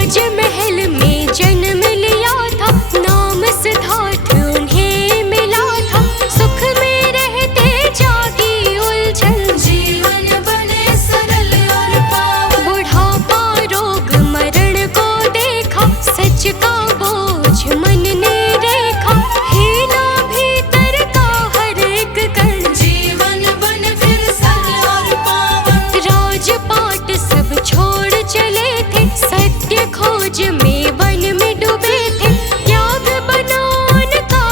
राजमहल में जन्म लिया था, नाम सिद्धार्थ उन्हें मिला था। सुख में रहते जागी उलझन, जीवन बने सरल और पावन। बुढ़ापा रोग मरण को देखा, सच का बोझ मन ने देखा। हीना भीतर का हर एक कण, जीवन बन फिर सरल और पावन। राजपाट सब छोड़ चले थे, सत्य खोज में वन में डूबे थे। त्याग बना उनका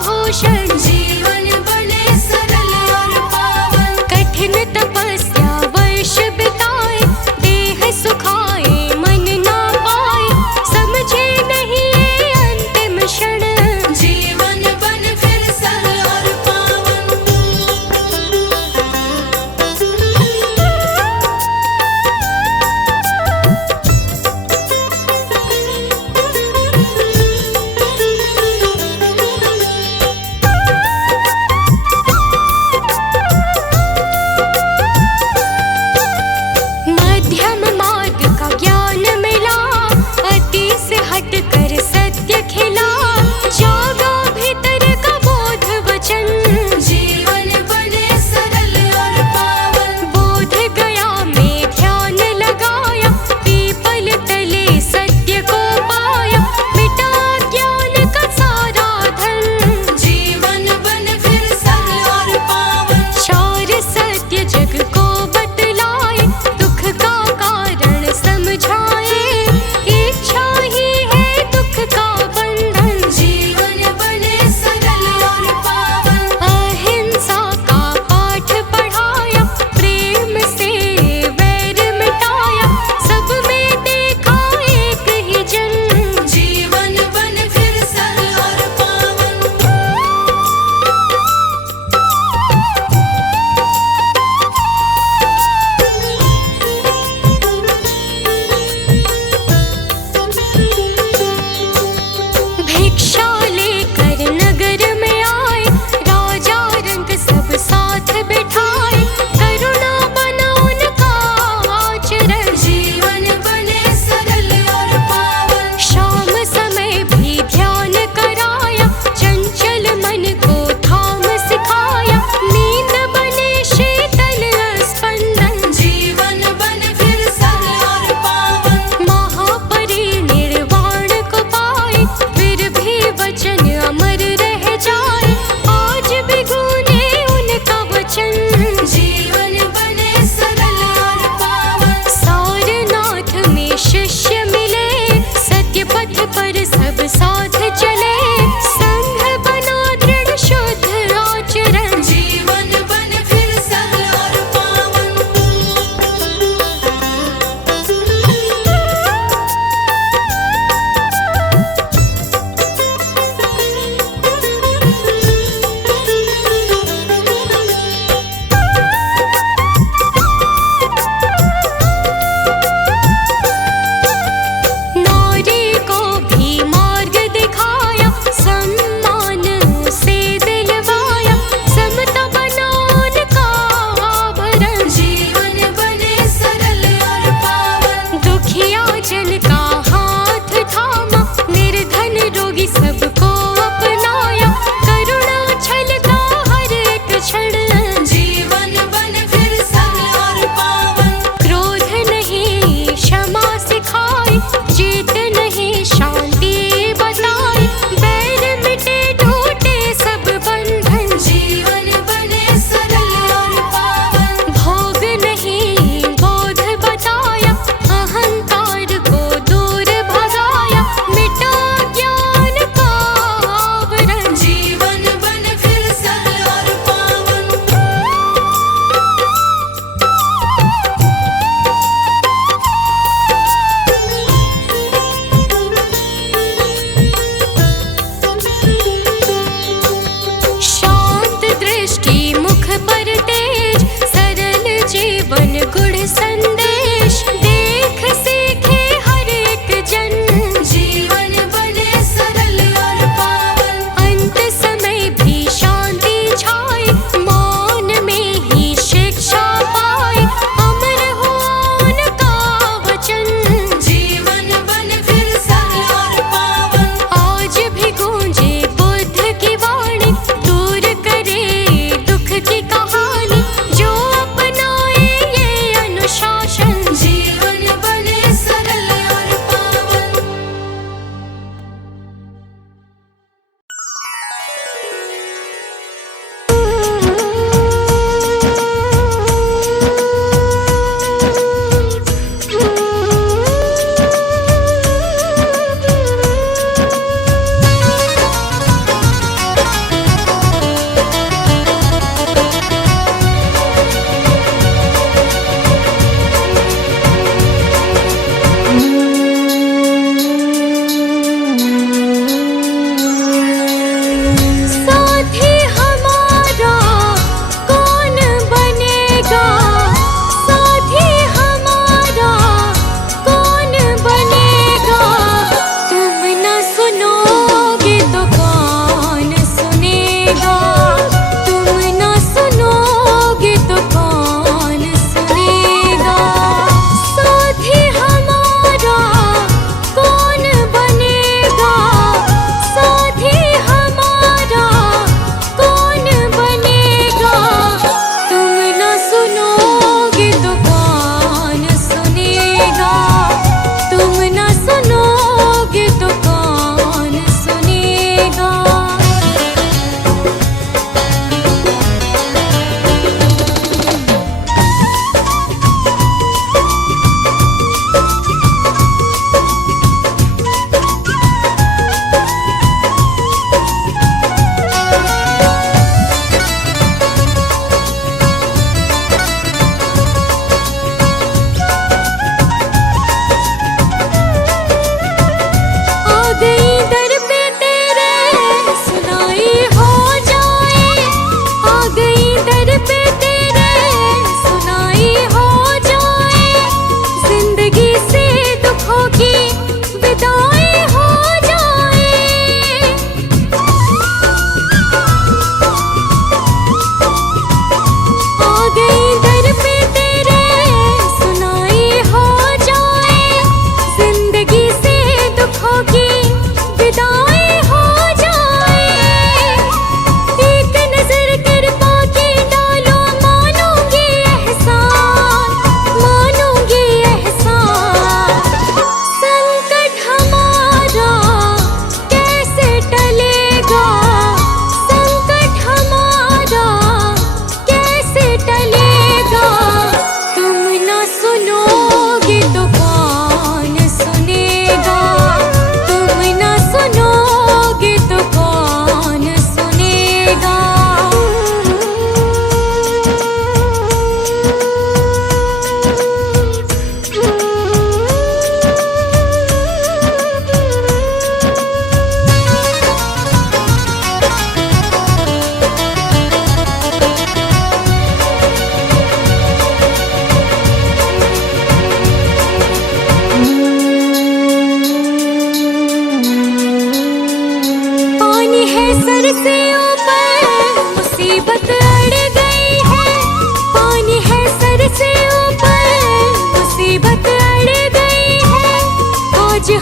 भूषण, जीवन बने सरल और पावन। कठिन तपस्या वर्ष बिताए, देह सुखाए मन ना पाए। समझे नहीं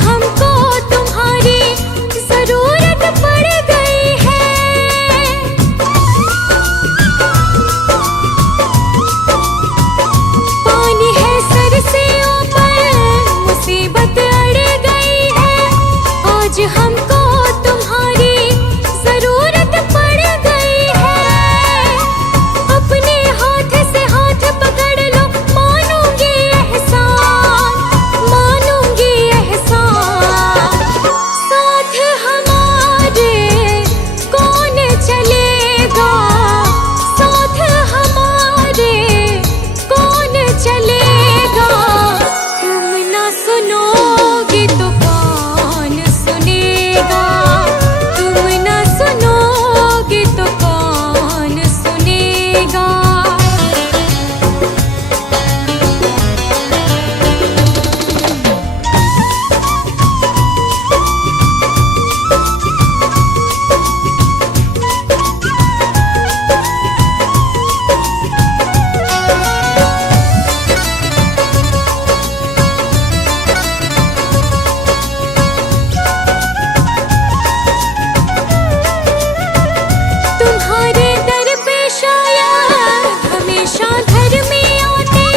हमको तुम्हारी जरूरत पड़ गई है। पानी है सर से ऊपर, मुसीबत अड़ गई है। आज हमको तुम्हारी जरूरत पड़ गई है। अपने हाथ से हाथ पकड़ लो, मानूंगी एहसान, मानूंगी एहसान। साथ हमारे कौन चलेगा, साथ हमारे कौन चलेगा। तुम ना सुनोगे तो कौन सुनेगा, तुम ना सुनोगे तो कौन सुनेगा। तुम्हारे दर पे शायद हमेशा घर में आते,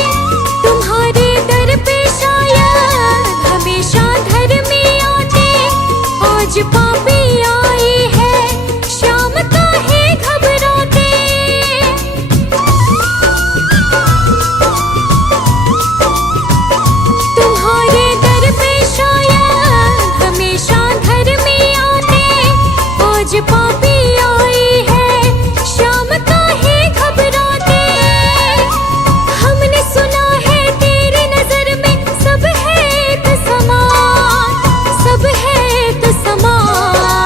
तुम्हारे दर पे शायद हमेशा घर में आते। आज पापी आई है, शाम काहे घबराते। तुम्हारे दर पे शायद हमेशा घर में आते। आज पापी आई है, शाम काहे घबराते। हमने सुना है तेरी नजर में सब है एक समान, सब है एक समान।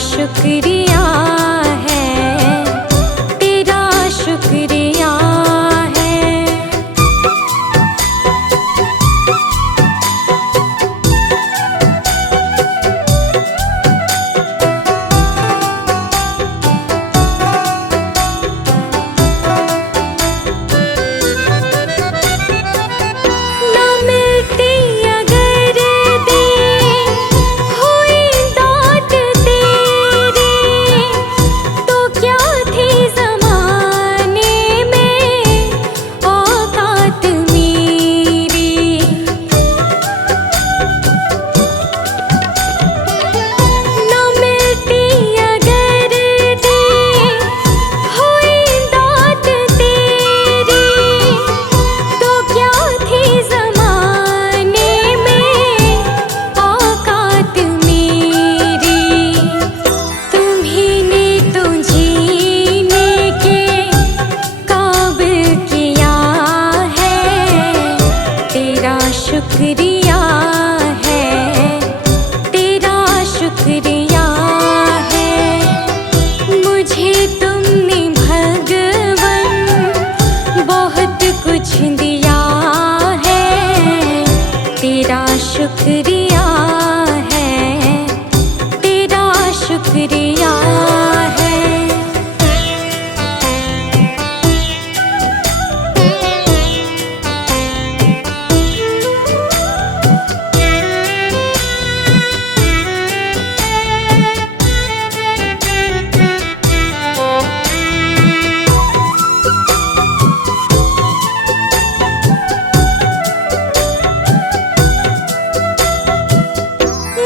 शुक्रिया है, तेरा शुक्रिया है। ना मिलती अगर देर हुई दात तेरी, तो क्या थी ज़माने में औकात मेरी। ना मिलती अगर देर हुई दात तेरी, तो क्या थी ज़माने में औकात मेरी। तुम्हीं ने तो जीने के काबिल किया है, तेरा शुक्रिया है, तेरा शुक्रिया है। मुझे तुमने भगवन बहुत कुछ दिया है, तेरा शुक्रिया है, तेरा शुक्रिया है।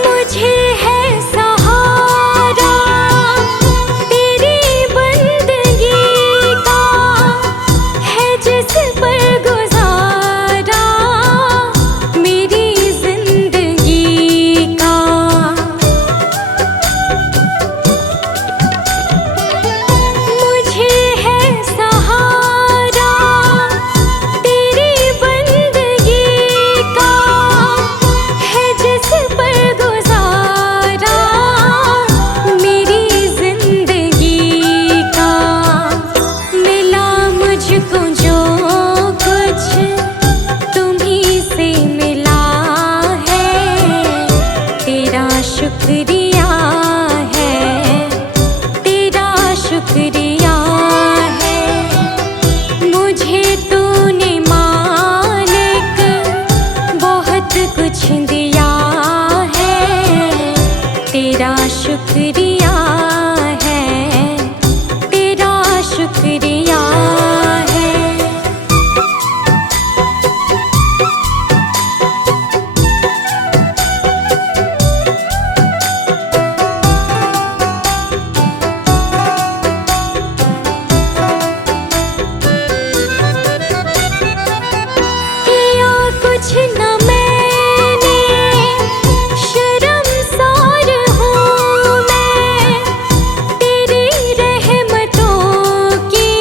मुझे है सहारा तेरी बंदगी का, है जिस पर गुजारा मेरी जिंदगी का। मुझे है सहारा तेरी बंदगी का, है जिस पर गुजारा मेरी जिंदगी का। मिला मुझको जो कुछ तुम्हीं से मिला है, तेरा शुक्रिया है, तेरा शुक्रिया है। मुझे तूने मालिक बहुत कुछ दिया है, तेरा शुक्रिया है, तेरा शुक्रिया है। किया कुछ न मैंने, शर्मसार हूँ मैं, तेरी रहमतों की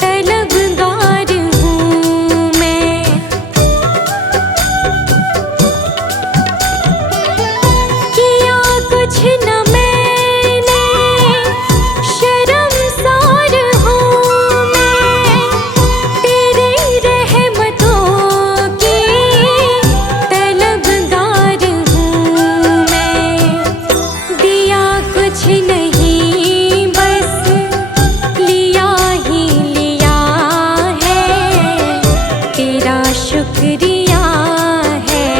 तलबगार हूँ मैं। किया कुछ न मैंने, शर्मसार हूँ मैं, तेरी रहमतों की तलबगार हूँ मैं। दिया कुछ नहीं बस लिया ही लिया है, तेरा शुक्रिया है,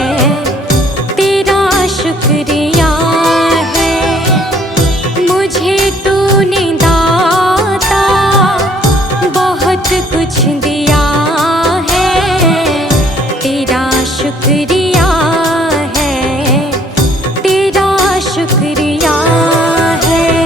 तेरा शुक्रिया है। मुझे तूने दाता बहुत कुछ दिया है, तेरा शुक्रिया है, तेरा शुक्रिया है।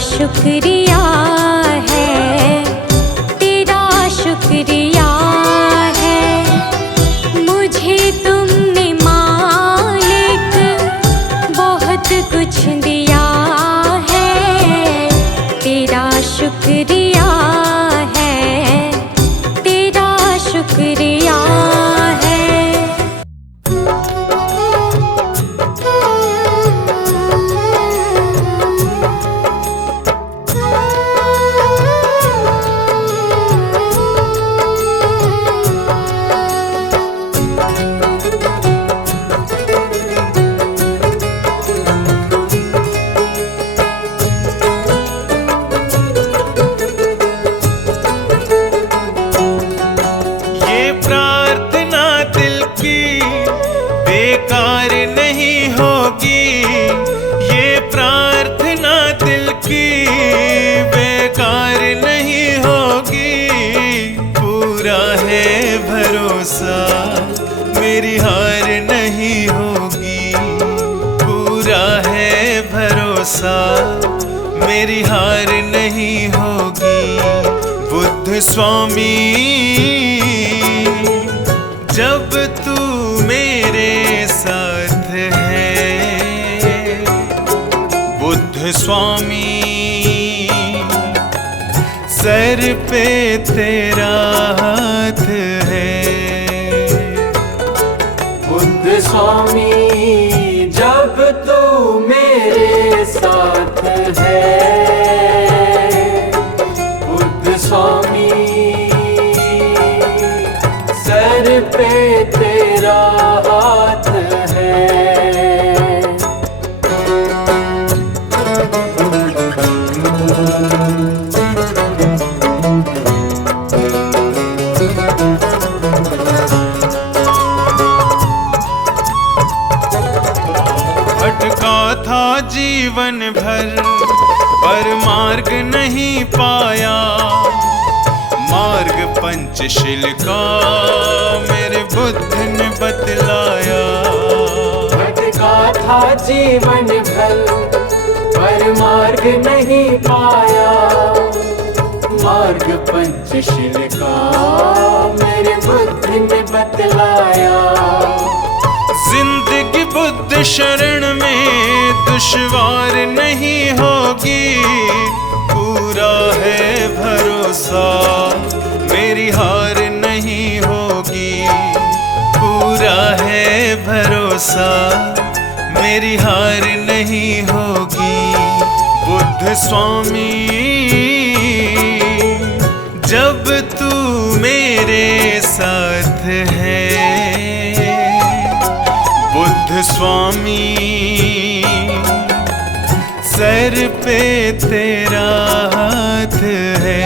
शुक्रिया है, तेरा शुक्रिया है। मुझे तुमने मालिक बहुत कुछ दिया है, तेरा शुक्रिया है, तेरा शुक्रिया है। बेकार नहीं होगी, ये प्रार्थना दिल की बेकार नहीं होगी। पूरा है भरोसा मेरी हार नहीं होगी, पूरा है भरोसा मेरी हार नहीं होगी। बुद्ध स्वामी जब तू मेरे साथ है, बुद्ध स्वामी सर पे तेरा हाथ है। बुद्ध स्वामी जब तू मेरे साथ है, बुद्ध स्वामी सर पे तेरा हाथ है। भटका था जीवन भर पर मार्ग नहीं पाया, मार्ग पंचशील का मेरे बुद्ध ने बतलाया। भटका था जीवन भर पर मार्ग नहीं पाया, मार्ग पंचशील का मेरे बुद्ध ने बतलाया। जिंदगी बुद्ध शरण में दुश्वार नहीं होगी, पूरा है भरोसा मेरी हार नहीं होगी, पूरा है भरोसा मेरी हार नहीं होगी। बुद्ध स्वामी जब तू मेरे साथ है, बुद्ध स्वामी सर पे तेरा हाथ है।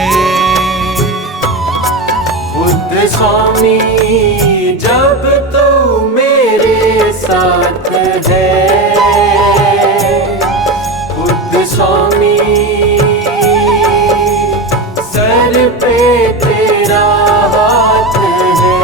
बुद्ध स्वामी जब तू मेरे साथ है, बुद्ध स्वामी सर पे तेरा हाथ है।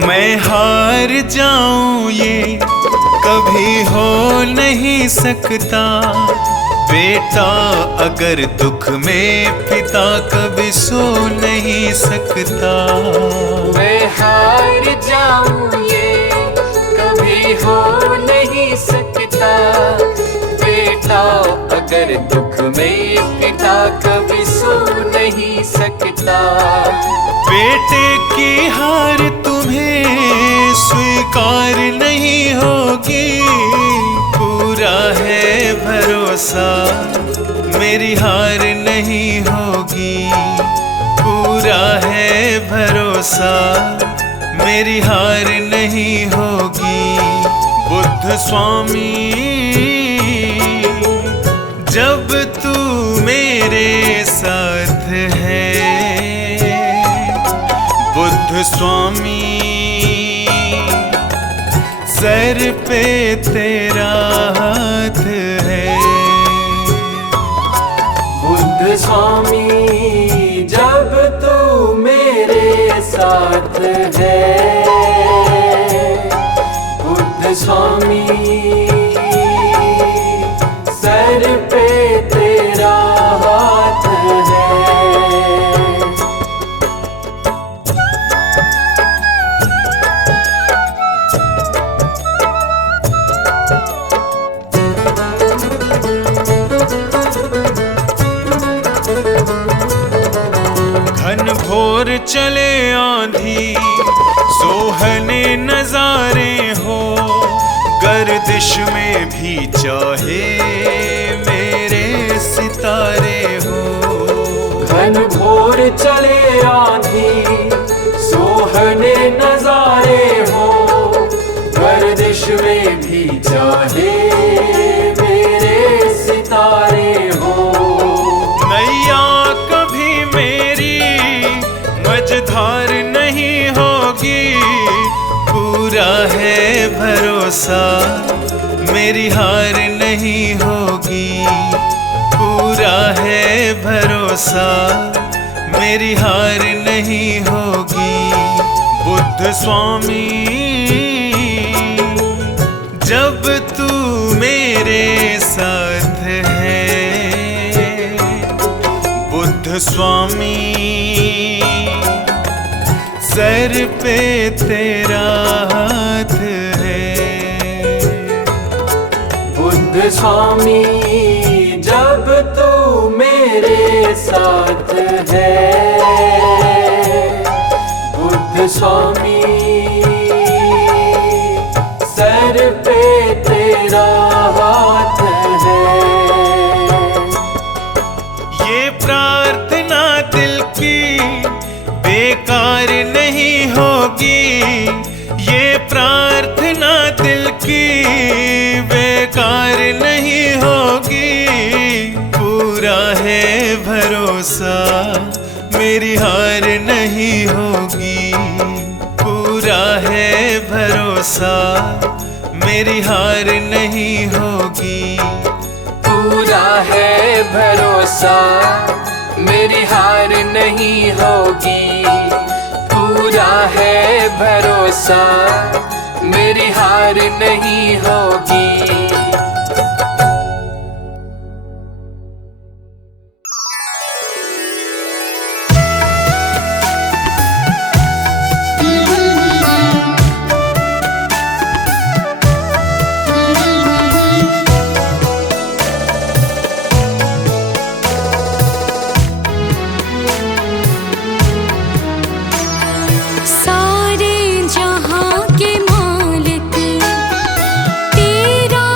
मैं हार जाऊं ये कभी हो नहीं सकता, बेटा अगर दुख में पिता कभी सो नहीं सकता। मैं हार जाऊं ये कभी हो नहीं सकता, बेटा अगर दुख में पिता कभी सो नहीं सकता। बेटे की हार तुम्हें स्वीकार नहीं होगी, पूरा है भरोसा मेरी हार नहीं होगी, पूरा है भरोसा मेरी हार नहीं होगी। बुद्ध स्वामी जब तू मेरे बुद्ध स्वामी सर पे तेरा हाथ है। बुद्ध स्वामी जब तू मेरे साथ है, बुद्ध स्वामी सर पे तेरा हाथ है। घन घोर चले आंधी सोहने नजारे हो, गर्दिश में भी चाहे मेरे सितारे हो। घन घोर चले आंधी सोहने नजारे हो, गर्दिश में भी चाहे मेरे सितारे हो। नैया कभी मेरी मझधार नहीं होगी, पूरा है भरोसा मेरी हार नहीं होगी। पूरा है भरोसा मेरी हार नहीं होगी। बुद्ध स्वामी जब तू मेरे साथ है, बुद्ध स्वामी सर पे तेरा हाथ है। बुद्ध स्वामी जब तू मेरे साथ है, बुद्ध स्वामी सर पे तेरा हाथ है। ये प्रार्थना दिल की बेकार नहीं होगी, ये प्रार्थना दिल की बेकार नहीं होगी। पूरा है भरोसा मेरी हार नहीं होगी। पूरा है भरोसा मेरी हार नहीं होगी। पूरा है भरोसा मेरी हार नहीं होगी। पूरा है भरोसा मेरी हार नहीं होगी। सारे जहां के मालिक तेरा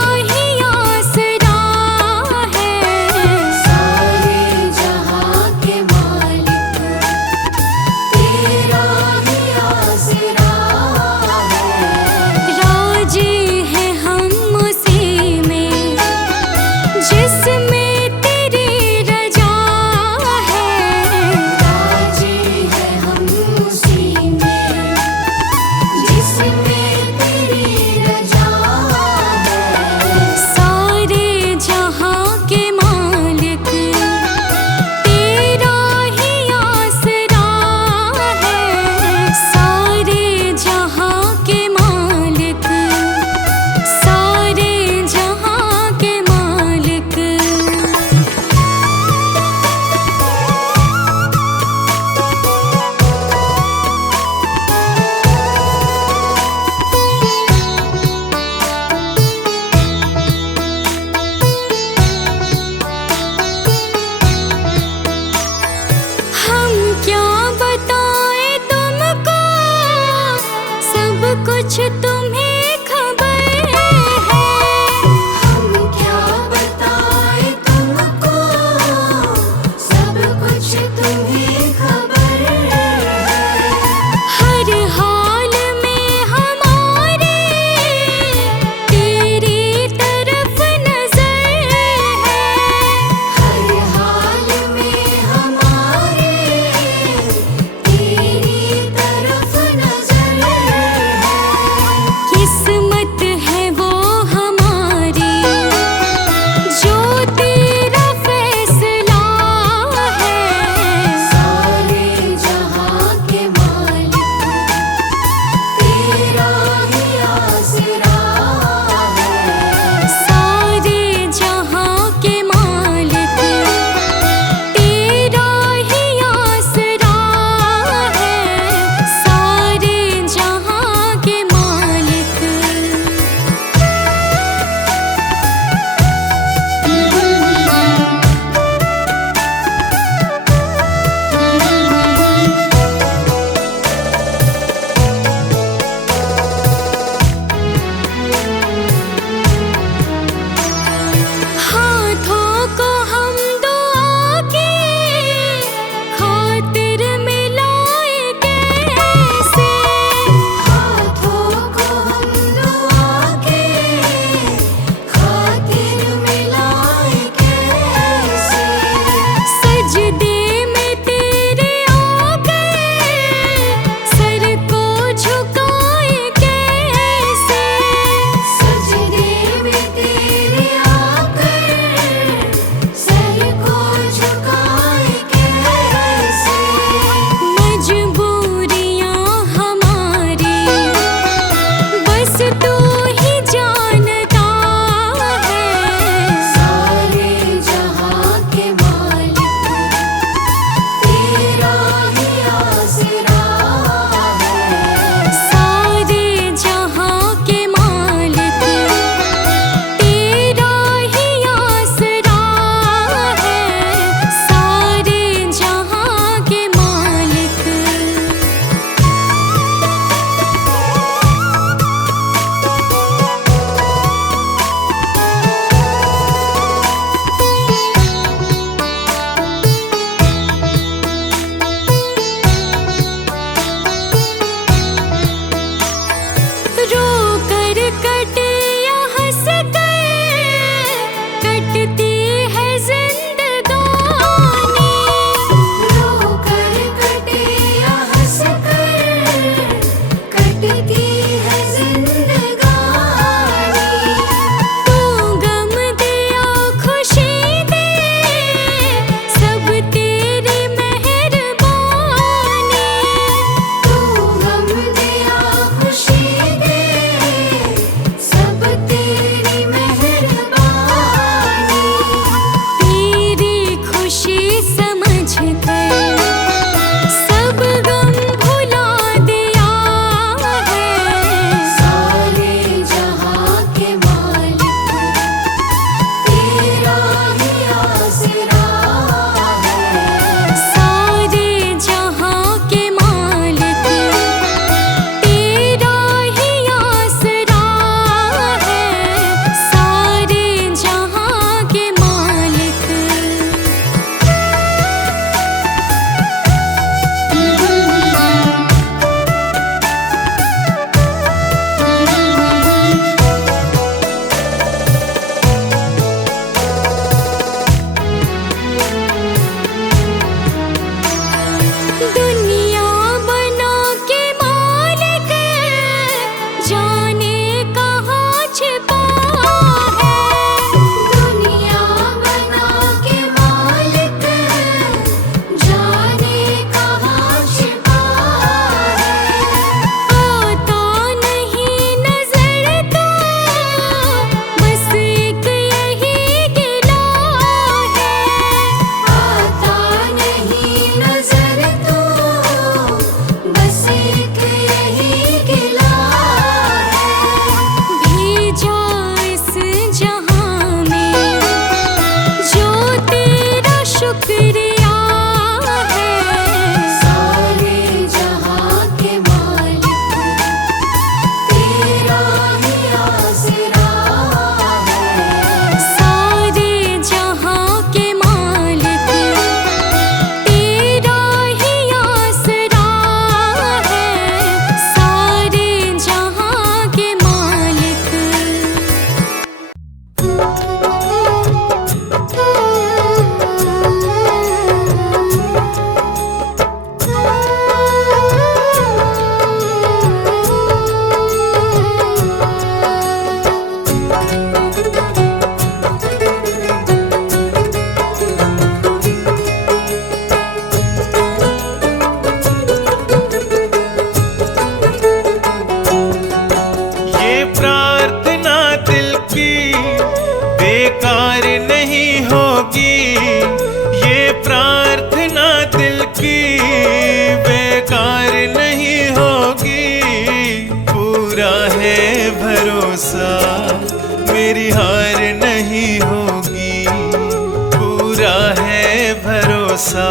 भरोसा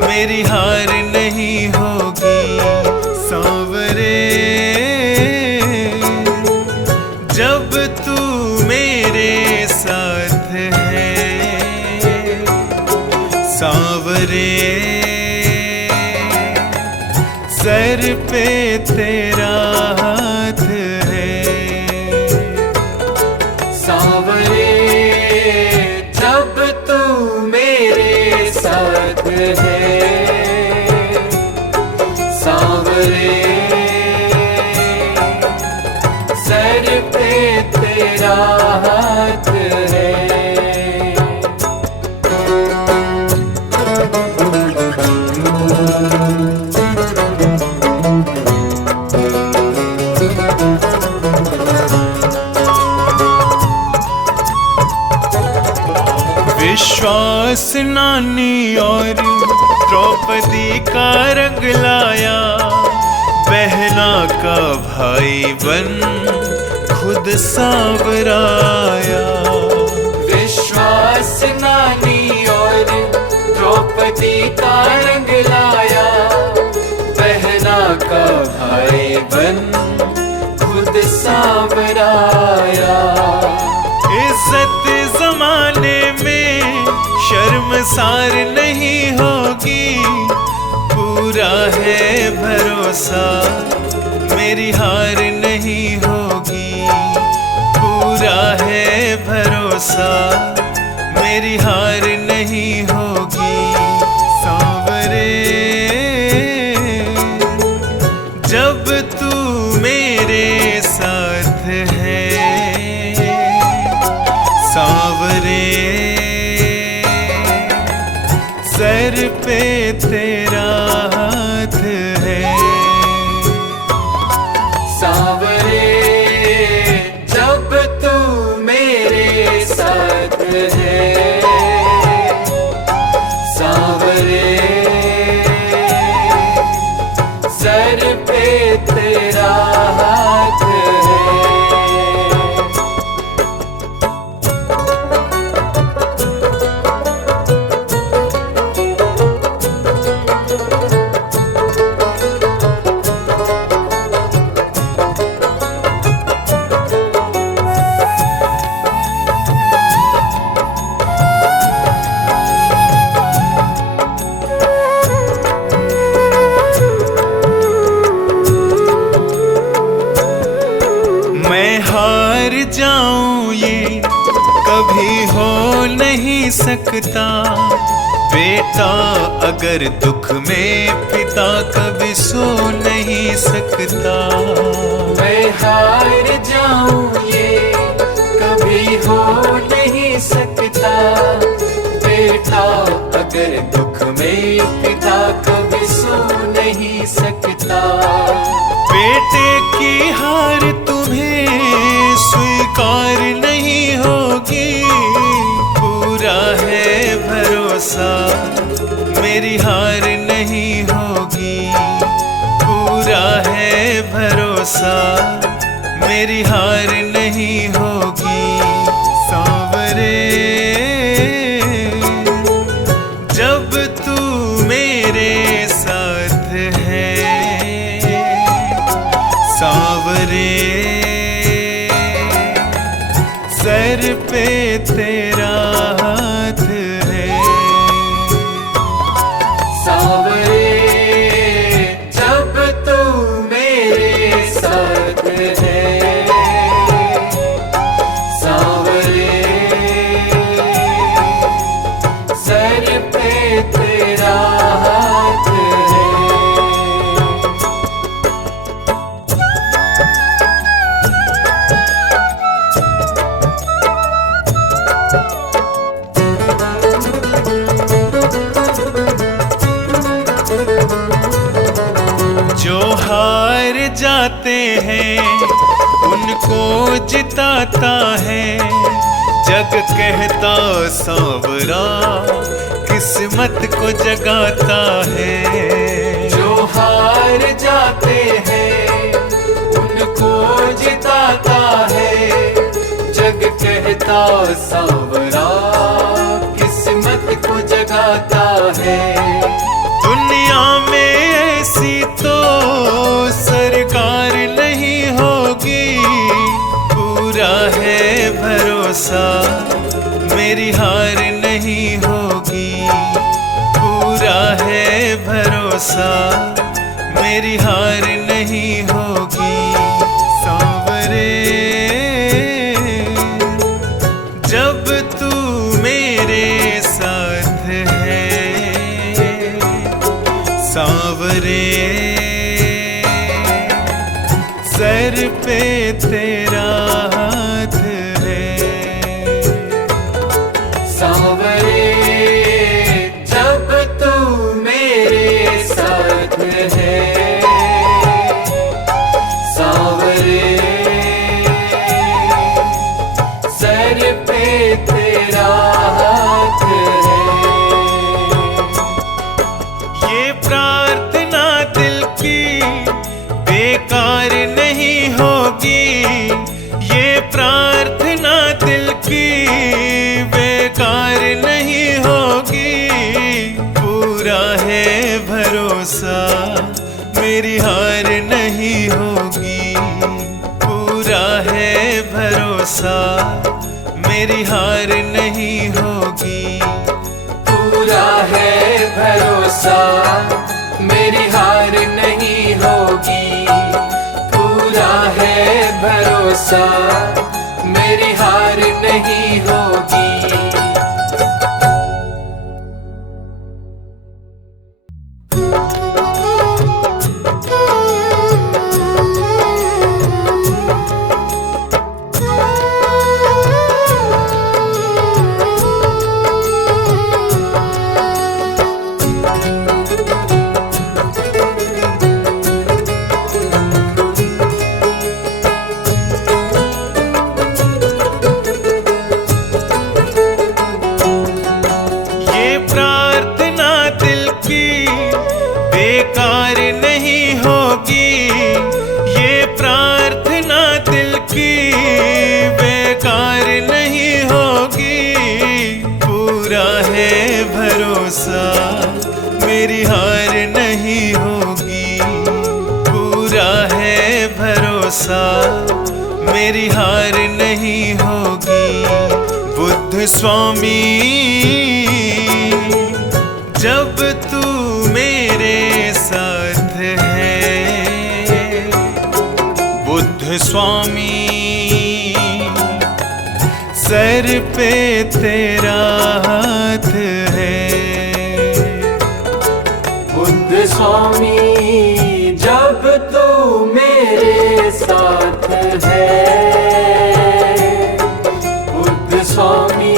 मेरी हार नहीं होगी। सांवरे जब तू मेरे साथ है, सांवरे सर पे तेरा हाथ है। सांवरे जब तू मेरे साथ है, सांवरे सर पे तेरा हाथ है। विश्वास नानी और द्रौपदी का रंग लाया, बहना का भाई बन खुद सांवराया। विश्वास नानी और द्रौपदी का रंग लाया, बहना का भाई बन खुद सांवराया। इज्जत जमाने में शर्मसार नहीं होगी, पूरा है भरोसा मेरी हार नहीं होगी। पूरा है भरोसा मेरी हार नहीं होगी। सांवरे जब तू मेरे साथ है, सांवरे सर पे तेरा हाथ है। सांवरे जब तू मेरे साथ है, सांवरे सर पे तेरा हाथ है। मैं हार जाऊं ये कभी हो नहीं सकता, बेटा अगर दुख में पिता कभी सो नहीं सकता। मैं हार जाऊं ये कभी हो नहीं सकता, बेटा अगर दुख में पिता कभी सो नहीं सकता। बेटे की हार तुम्हें स्वीकार नहीं होगी, पूरा है भरोसा मेरी हार नहीं होगी। पूरा है भरोसा मेरी हार नहीं होगी। सांवरे जब तू मेरे साथ है, सांवरे सर पे तेरा हाथ है। सांवरे जब तू मेरे साथ है, सांवरे सर पे तेरा हाथ है। जो हार जाते हैं उनको जिताता है, जग कहता सांवरा किस्मत को जगाता है। जो हार जाते हैं उनको जिताता है, जग कहता सांवरा किस्मत ज्योति को जगाता है। दुनिया में ऐसी तो सरकार नहीं होगी, पूरा है भरोसा मेरी हार नहीं होगी, पूरा है भरोसा मेरी हार नहीं होगी। सांवरे जब तू मेरे साथ है, सांवरे सर पे तेरा हाथ है। सांवरे जब तू मेरे साथ है, सांवरे सर पे तेरा हाथ है। ये प्रार्थना दिल की बेकार नहीं होगी, ये प्रार्थना दिल की बेकार नहीं होगी, पूरा है भरोसा मेरी हार नहीं होगी, पूरा है भरोसा मेरी हार नहीं होगी, पूरा है भरोसा मेरी हार नहीं होगी, पूरा है भरोसा मेरी हार नहीं होगी। बेकार नहीं होगी, ये प्रार्थना दिल की बेकार नहीं होगी, पूरा है भरोसा मेरी हार नहीं होगी, पूरा है भरोसा मेरी हार नहीं होगी। बुद्ध स्वामी जब तू मेरे साथ है, बुद्ध स्वामी सर पे तेरा हाथ है। बुद्ध स्वामी जब तू मेरे साथ है, बुद्ध स्वामी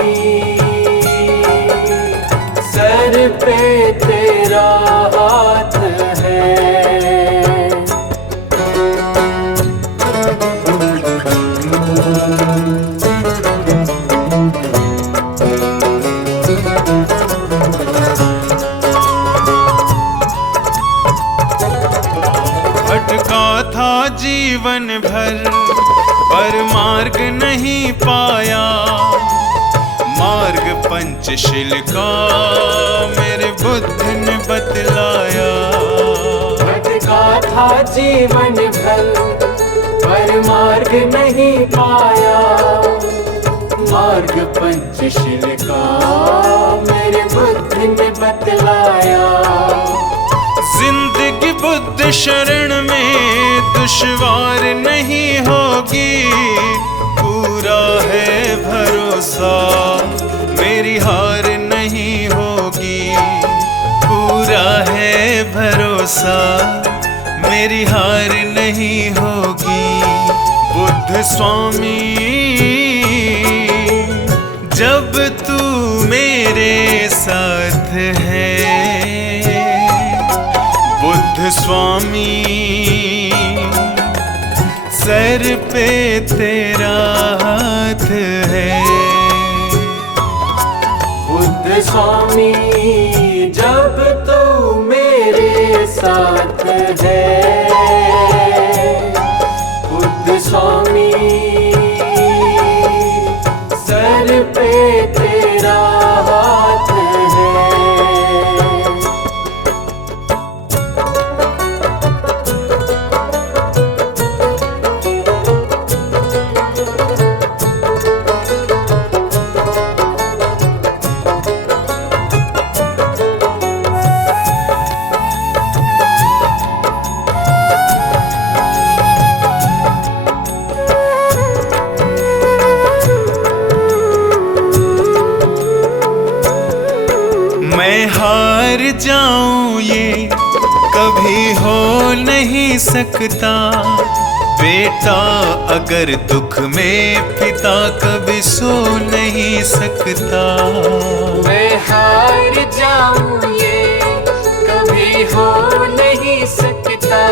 सर पे तेरा हाथ है। भटका था जीवन भर पर मार्ग नहीं पाया, मार्ग पंचशील का मेरे बुद्ध ने बतलाया। भटका था जीवन भर पर मार्ग नहीं पाया, मार्ग पंचशील का मेरे बुद्ध ने बतलाया। जिंदगी बुद्ध शरण में दुश्वार नहीं होगी, पूरा है भरोसा मेरी हार नहीं होगी, पूरा है भरोसा मेरी हार नहीं होगी। बुद्ध स्वामी जब तू मेरे साथ है, बुद्ध स्वामी सर पे तेरा हाथ है। बुद्ध स्वामी जब तू मेरे साथ है, बुद्ध स्वामी सर पे तेरा हाथ है। मैं हार जाऊं ये कभी हो नहीं सकता। बेटा अगर दुख में पिता कभी सो नहीं सकता। मैं हार जाऊं ये कभी हो नहीं सकता।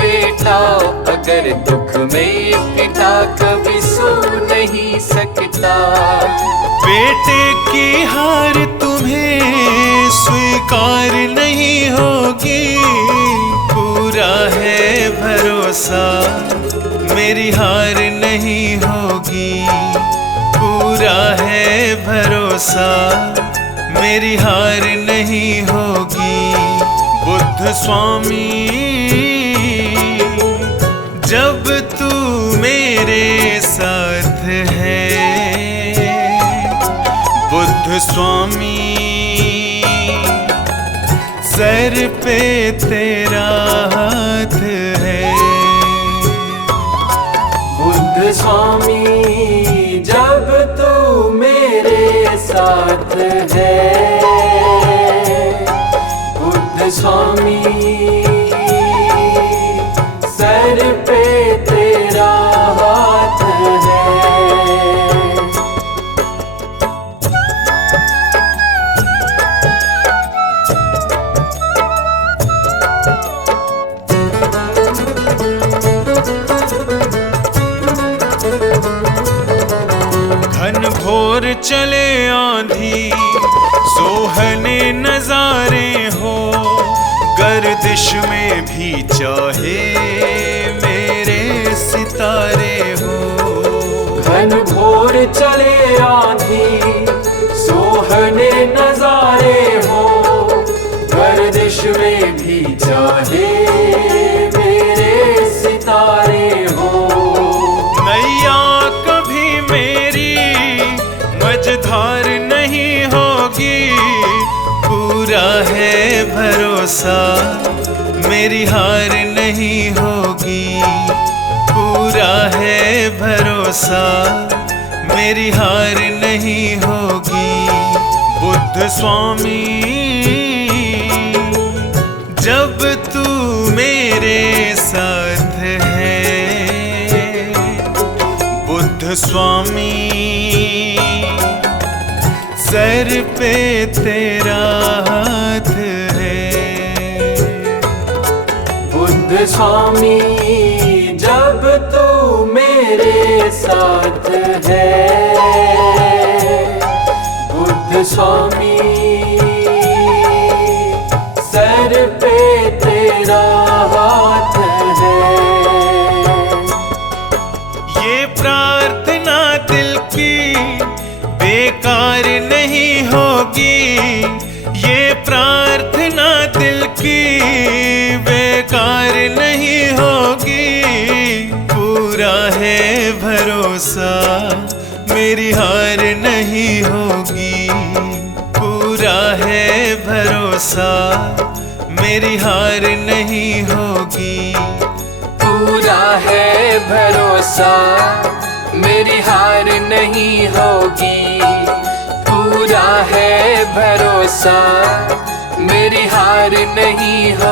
बेटा अगर दुख में पिता कभी सो नहीं सकता। बेटे की हार तुम्हें स्वीकार नहीं होगी। पूरा है भरोसा मेरी हार नहीं होगी। पूरा है भरोसा मेरी हार नहीं होगी। बुद्ध स्वामी जब तू मेरे साथ है। बुद्ध स्वामी सर पे तेरा हाथ है। बुद्ध स्वामी जब तू मेरे साथ है। बुद्ध स्वामी सर पे तेरा हाथ है। घन घोर चले आंधी सोहने नजारे हो। गर्दिश में भी चाहे मेरे सितारे हो। घन घोर चले आंधी सोहने नजारे हो। गर्दिश में भी चाहे मेरे सितारे हो। नैया कभी मेरी मझधार नहीं होगी। पूरा है भरोसा मेरी हार नहीं होगी। पूरा है भरोसा मेरी हार नहीं होगी। बुद्ध स्वामी जब तू मेरे साथ है। बुद्ध स्वामी सर पे तेरा हाथ है। बुद्ध स्वामी जब तू मेरे साथ है। बुद्ध स्वामी सर पे तेरा हाथ है। ये प्रार्थना दिल की बेकार नहीं होगी। ये प्रार्थना दिल की बेकार नहीं होगी। पूरा है भरोसा मेरी हार नहीं होगी। पूरा है भरोसा मेरी हार नहीं होगी। पूरा है भरोसा मेरी हार नहीं होगी। पूरा है भरोसा मेरी हार नहीं होगी।